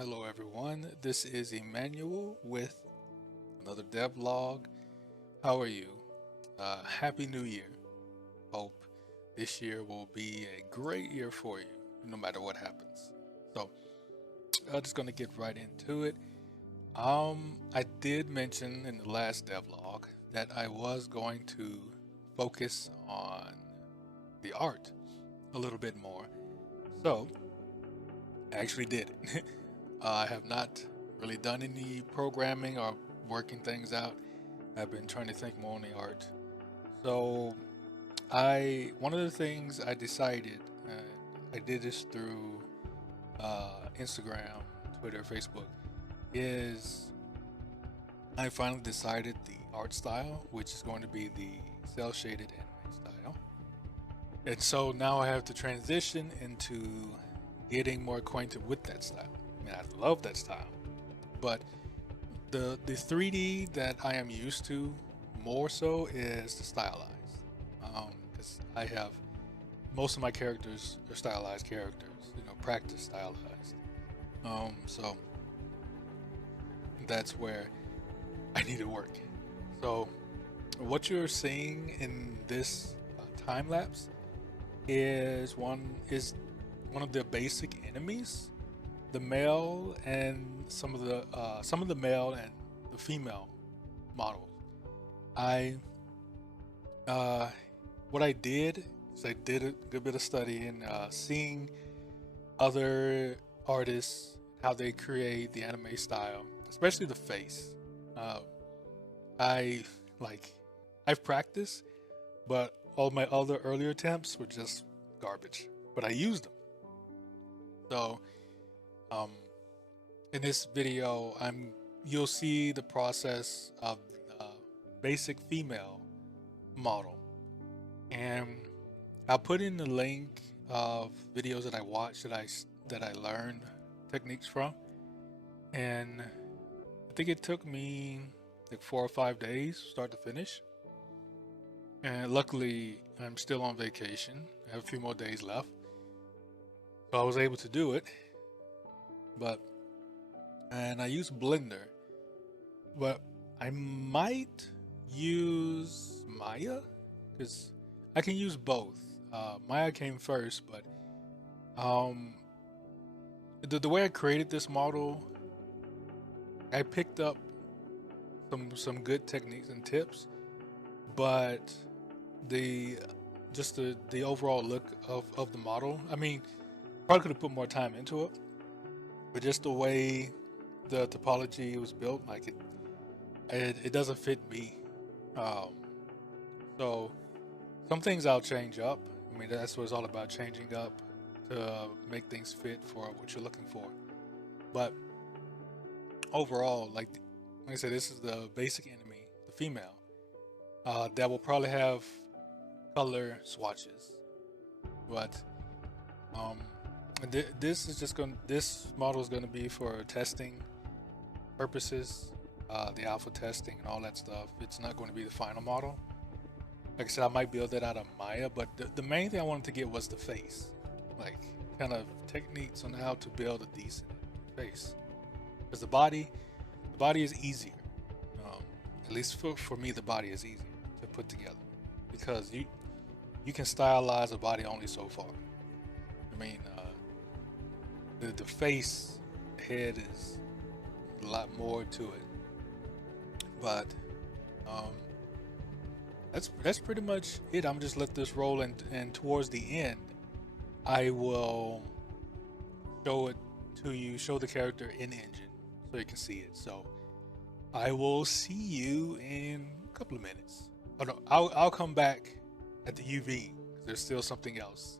Hello, everyone. This is Emmanuel with another devlog. How are you? Happy New Year. Hope this year will be a great year for you, no matter what happens. So, I'm just gonna get right into it. I did mention in the last devlog that I was going to focus on the art a little bit more. So, I actually did it. I have not really done any programming or working things out. I've been trying to think more on the art. So one of the things I decided, I did this through Instagram, Twitter, Facebook, is I finally decided the art style, which is going to be the cel-shaded anime style. And so now I have to transition into getting more acquainted with that style. I mean, I love that style, but the 3D that I am used to more so is the stylized, because I have most of my characters are stylized characters, practice stylized. So that's where I need to work. So what you're seeing in this time lapse is one of the basic enemies, the male and some of the male and the female models. I uh, what I did is I did a good bit of studying, seeing other artists how they create the anime style, especially the face. Uh, I like I've practiced, but all my other earlier attempts were just garbage. But I used them. So um, in this video, you'll see the process of the basic female model, and I'll put in the link of videos that I watched that I learned techniques from, and I think it took me like 4 or 5 days, start to finish. And luckily, I'm still on vacation. I have a few more days left, so I was able to do it. But and I use Blender, but I might use Maya because I can use both. Maya came first, but um, the way I created this model, I picked up some good techniques and tips, but the the overall look of the model. I mean, probably could have put more time into it, but just the way the topology was built, like it doesn't fit me. Um, so some things I'll change up. I mean, that's what it's all about, changing up to make things fit for what you're looking for. But overall, like I said, this is the basic enemy, the female, that will probably have color swatches. But um, this model is going to be for testing purposes, the alpha testing and all that stuff. It's not going to be the final model. Like I said, I might build that out of Maya, but the main thing I wanted to get was the face, like kind of techniques on how to build a decent face. Because the body is easier. Um, at least for me, the body is easier to put together because you can stylize a body only so far. I mean, the face, the head is a lot more to it, but um, that's pretty much it. I'm just let this roll, and towards the end, I will show it to you, show the character in engine so you can see it. So I will see you in a couple of minutes. Oh no, I'll come back at the UV because there's still something else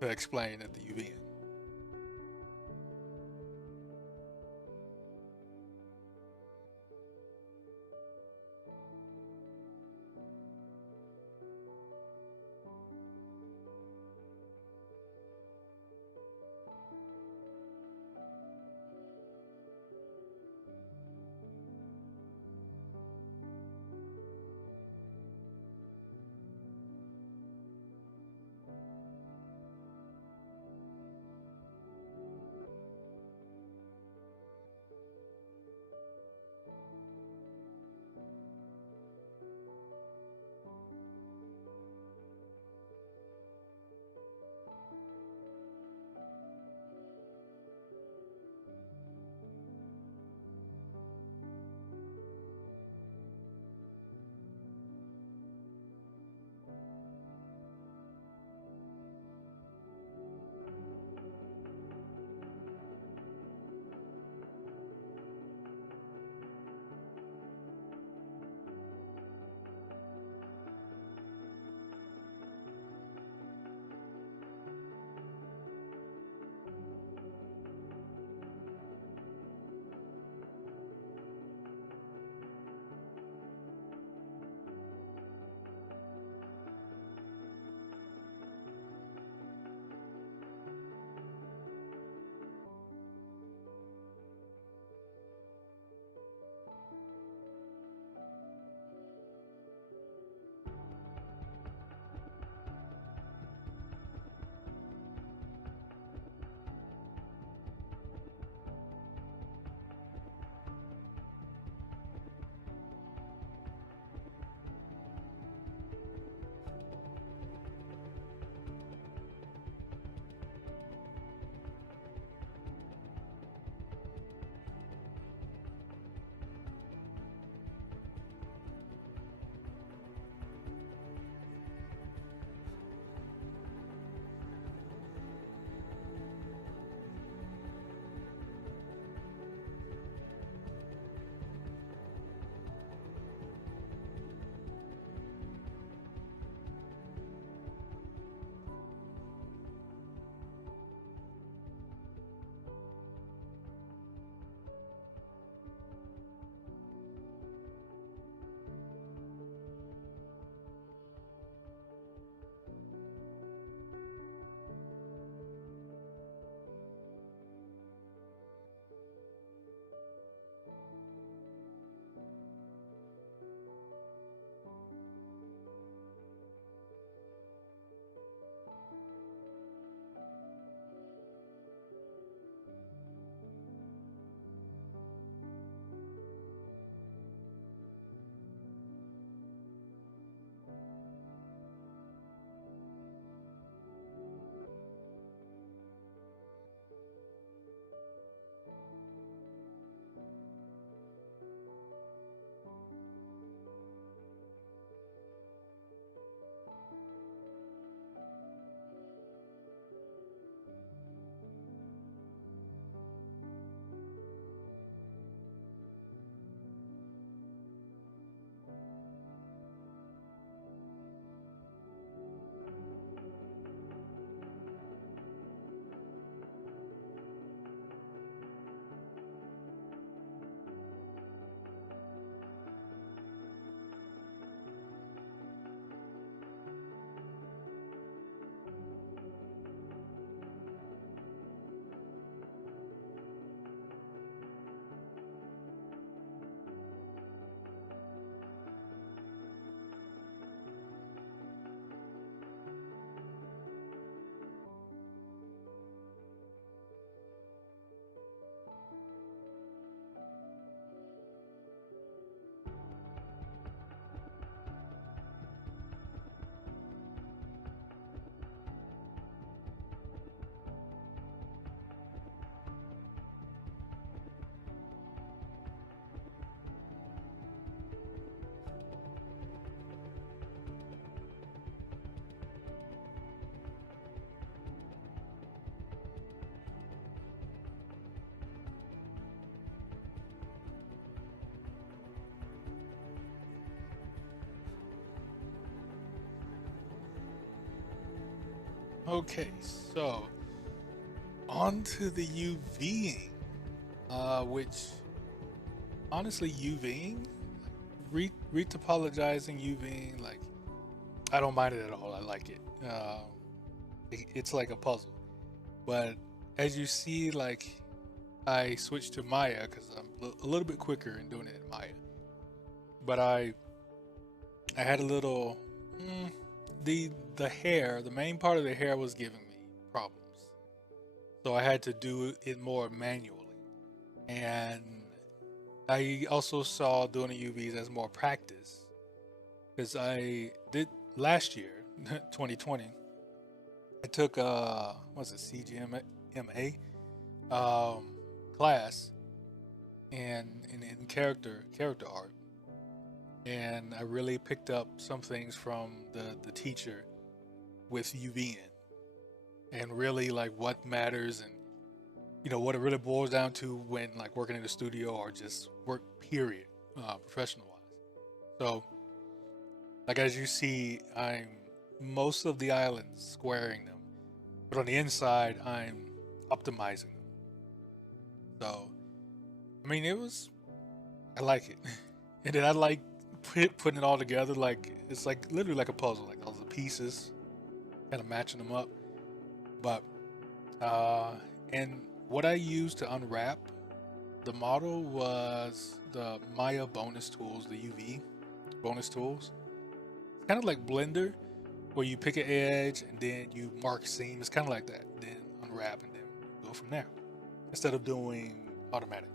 to explain at the UV. Okay, so on to the UVing, which honestly, UVing, retopologizing, UVing, like I don't mind it at all. I like it. It's like a puzzle. But as you see, like I switched to Maya because I'm a little bit quicker in doing it in Maya. But I had a little the hair, the main part of the hair was giving me problems. So I had to do it more manually. And I also saw doing the UVs as more practice because I did last year, 2020. I took what's it, CGMA class and in character art, and I really picked up some things from the teacher with UVing and really like what matters and what it really boils down to when like working in the studio or just work period, professional wise. So like as you see, I'm most of the islands squaring them, but on the inside I'm optimizing them. So I mean I like it. And then I like putting it all together, like it's like literally like a puzzle, like all the pieces kind of matching them up. But uh and what I used to unwrap the model was the Maya bonus tools, the UV bonus tools. It's kind of like Blender, where you pick an edge and then you mark seam. It's kind of like that. Then unwrap and then go from there instead of doing automatic.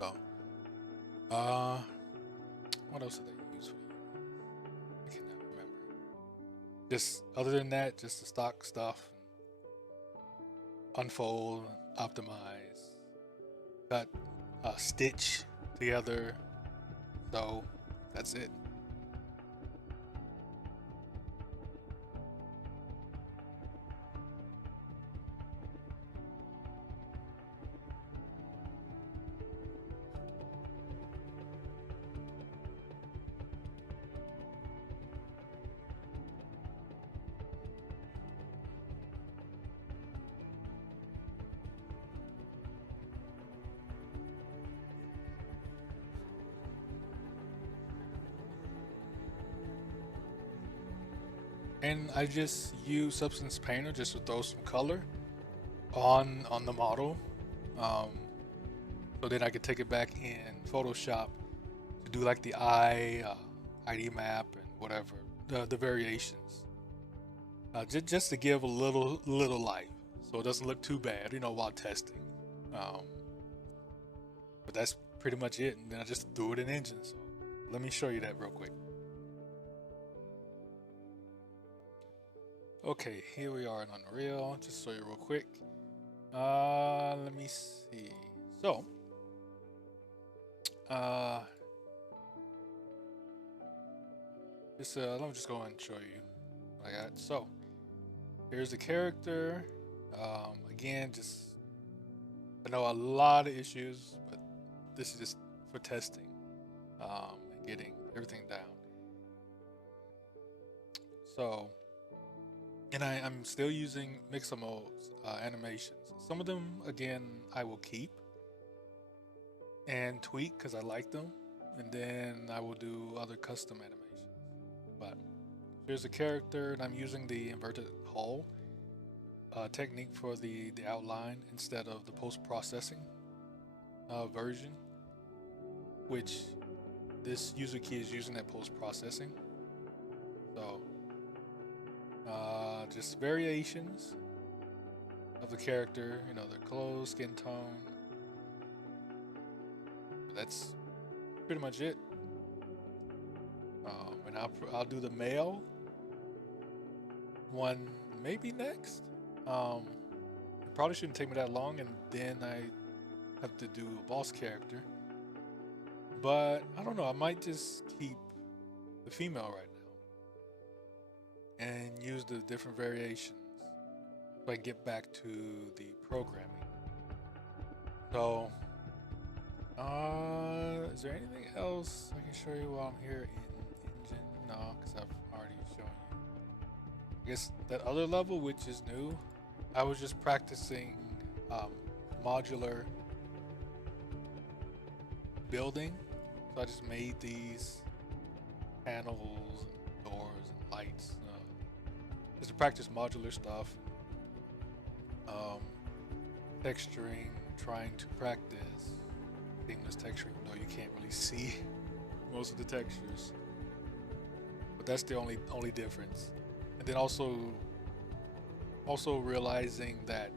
So, uh, what else did they use for you? I cannot remember. Just other than that, just the stock stuff. Unfold, optimize, cut, stitch together. So that's it. And I just use Substance Painter just to throw some color on the model, um, so then I could take it back in Photoshop to do like the ID map and whatever the variations, just to give a little life, so it doesn't look too bad, while testing. Um, but that's pretty much it, and then I just threw it in Engine. So let me show you that real quick. Okay, here we are in Unreal. Just show you real quick. Let me see. So, uh, let me just go and show you what I got. So, here's the character. Again, just I know a lot of issues, but this is just for testing, and getting everything down. So, and I'm still using Mixamo's animations. Some of them, again, I will keep and tweak because I like them, and then I will do other custom animations. But here's a character, and I'm using the inverted hull technique for the outline instead of the post-processing version, which this user key is using that post-processing. So just variations of the character, their clothes, skin tone. That's pretty much it. And I'll do the male one maybe next. It probably shouldn't take me that long, and then I have to do a boss character. But I don't know. I might just keep the female right now and use the different variations so I can get back to the programming. So, is there anything else I can show you while I'm here in Engine? No, because I've already shown you. guess that other level, which is new, I was just practicing modular building. So I just made these panels, and doors, and lights, just to practice modular stuff. Texturing, trying to practice seamless texturing, though you can't really see most of the textures. But that's the only difference. And then also realizing that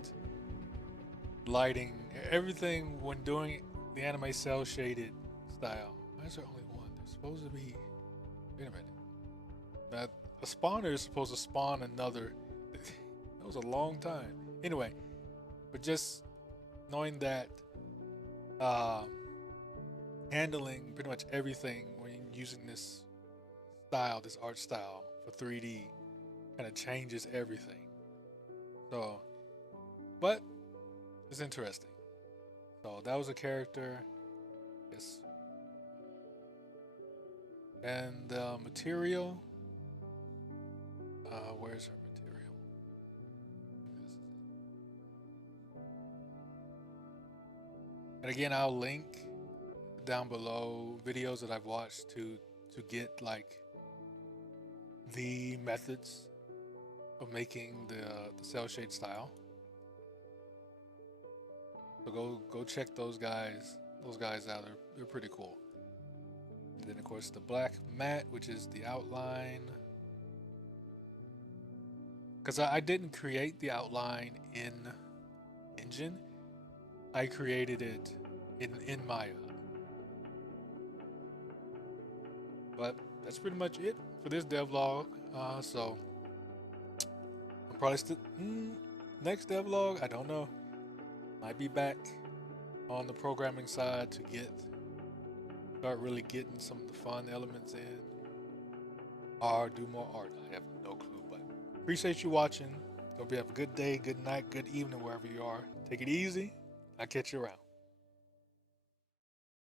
lighting, everything when doing the anime cell shaded style. Why is there only one? There's supposed to be. Wait a minute. That a spawner is supposed to spawn another. That was a long time. Anyway, but just knowing that handling pretty much everything when using this style, this art style for 3D, kind of changes everything. So, but it's interesting. So that was a character. Yes. And material. Where's her material? And again, I'll link down below videos that I've watched to get like the methods of making the cell shade style. So go check those guys out. They're pretty cool. And then of course the black matte, which is the outline. Because I didn't create the outline in Engine. I created it in Maya. But that's pretty much it for this devlog. So I'm probably still next devlog. I don't know. Might be back on the programming side to start really getting some of the fun elements in, or do more art. I have no clue, but appreciate you watching. Hope you have a good day, good night, good evening, wherever you are. Take it easy. I'll catch you around.